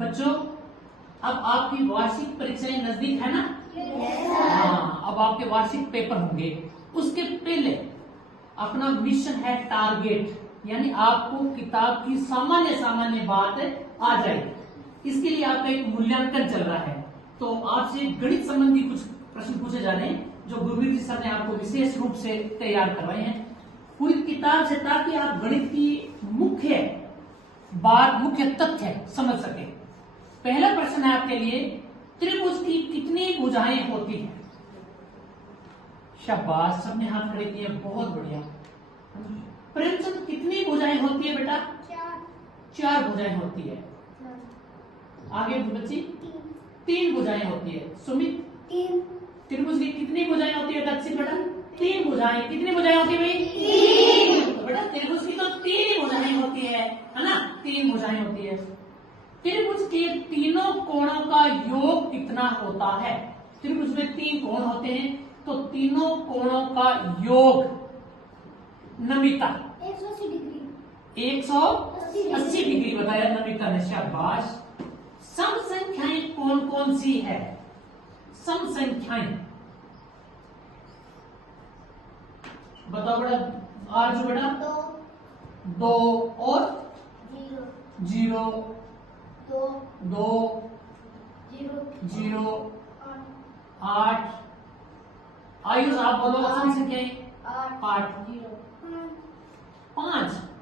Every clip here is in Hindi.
बच्चों, अब आपकी वार्षिक परीक्षाएं नजदीक है ना? हाँ, अब आपके वार्षिक पेपर होंगे। उसके पहले अपना मिशन है टारगेट, यानी आपको किताब की सामान्य सामान्य बात आ जाएगी। इसके लिए आपका एक मूल्यांकन चल रहा है। तो आपसे गणित संबंधी कुछ प्रश्न पूछे जा रहे हैं जो गुरमीत जी सर ने आपको विशेष रूप से तैयार करवाए हैं पूरी किताब से, ताकि आप गणित की मुख्य बात, मुख्य तथ्य समझ सके। पहला प्रश्न है आपके लिए, त्रिभुज की कितनी भुजाएं होती हैं? शाबाश, सबने हाथ खड़े किए, बहुत बढ़िया। प्रेमचंद, कितनी भुजाएं होती है बेटा? 4 भुजाएं होती है। आगे बच्ची? 3 भुजाएं होती है। सुमित? 3। त्रिभुज की कितनी भुजाएं होती है? दक्षिण बेटा? 3 भुजाएं। कितनी भुजाएं होती है भाई? 3। तो बेटा त्रिभुज की तो 3 ही भुजाएं होती है ना? 3 भुजाएं होती है। त्रिभुज के तीनों कोणों का योग कितना होता है? त्रिभुज में 3 कोण होते हैं, तो तीनों कोणों का योग नमिता 180 डिग्री। 180 डिग्री बताया नमिता ने। शाबाश। सम संख्याएं कौन कौन सी है? सम संख्याएं बताओ बेटा। आज बेटा 2 और 0, 2 0 8। आयुष आप बोलो सम संख्याएं। 8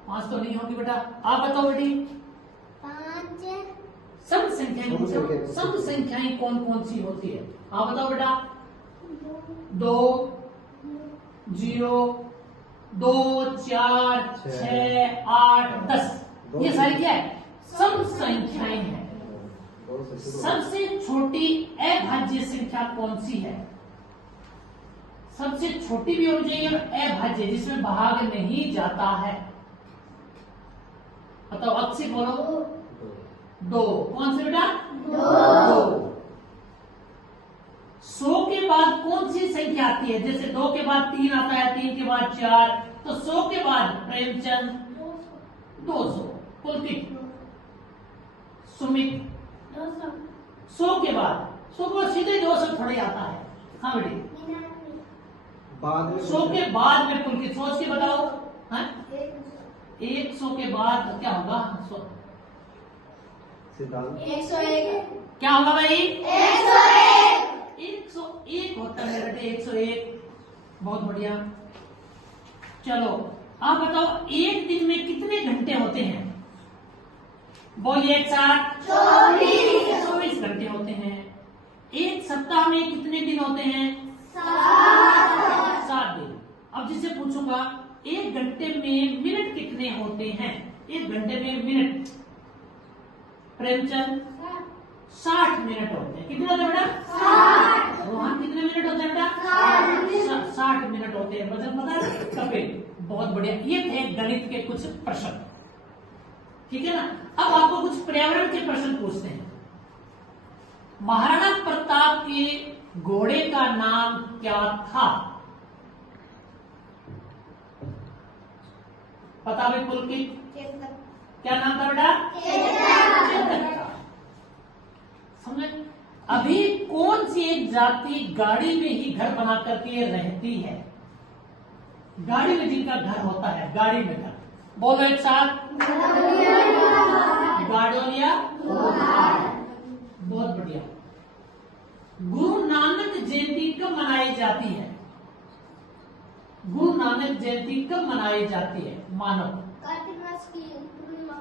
5 तो नहीं होगी बेटा। आप बताओ बेटी। 5 सम संख्याएं कौन कौन सी होती है? आप बताओ बेटा। 2 0 2 4 6 8 10। ये सारी क्या है? सम संख्याएं हैं। सबसे छोटी अभाज्य संख्या कौन सी है? सबसे छोटी भी होनी चाहिए और अभाज्य, जिसमें भाग नहीं जाता है। बताओ, अच्छी बोलो। 2। कौन सी बेटा? 2। 100 के बाद कौन सी संख्या आती है? जैसे 2 के बाद 3 आता है, 3 के बाद 4, तो 100 के बाद प्रेमचंद 200। पुलकित? सुमित? 100 के बाद सीधे 200 थोड़े आता है। हाँ बेटी, 100 के बाद में पुलकित सोच के बताओ। हाँ? 100 के बाद क्या होगा? 101। क्या होगा भाई? 101 होता है बेटे। 101। बहुत बढ़िया। चलो आप बताओ, एक दिन में कितने घंटे होते हैं? बोलिए एक साथ। 24 घंटे होते हैं। एक सप्ताह में कितने दिन होते हैं? 7 दिन। अब जिससे पूछूंगा, 1 घंटे में मिनट कितने होते हैं? 1 घंटे में मिनट प्रेमचंद 60 मिनट होते हैं। कितने होते हैं बेटा? रोहन, कितने मिनट होते हैं बेटा? 60 मिनट होते हैं। वजन पता है? कपिल। बहुत बढ़िया। ये थे गणित के कुछ प्रश्न, ठीक है ना? अब आपको कुछ पर्यावरण के प्रश्न पूछते हैं। महाराणा प्रताप के घोड़े का नाम क्या था? पता भी पुलकित? क्या नाम था बेटा? चेतक। समझे? अभी कौन सी एक जाति गाड़ी में ही घर बना करके रहती है? गाड़ी में जिनका घर होता है, गाड़ी में घर। बोलो एक साथ। गाड़ोलिया। बहुत बढ़िया। गुरु नानक जयंती कब मनाई जाती है? गुरु नानक जयंती कब मनाई जाती है? मानो कार्तिक मास की पूर्णिमा।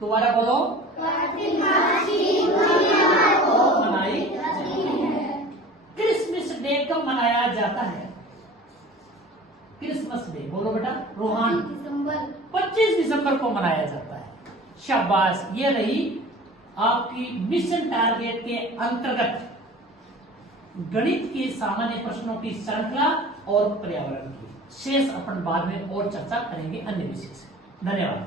दोबारा बोलो। कार्तिक मास की पूर्णिमा को मनाई जाती है। क्रिसमस डे कब मनाया जाता है? क्रिसमस डे बोलो बेटा। रोहान? 25 दिसंबर को मनाया जाता है। शाबाश। ये रही आपकी मिशन टारगेट के अंतर्गत गणित के सामान्य प्रश्नों की श्रृंखला और पर्यावरण की। शेष अपन बाद में और चर्चा करेंगे अन्य विषय से। धन्यवाद।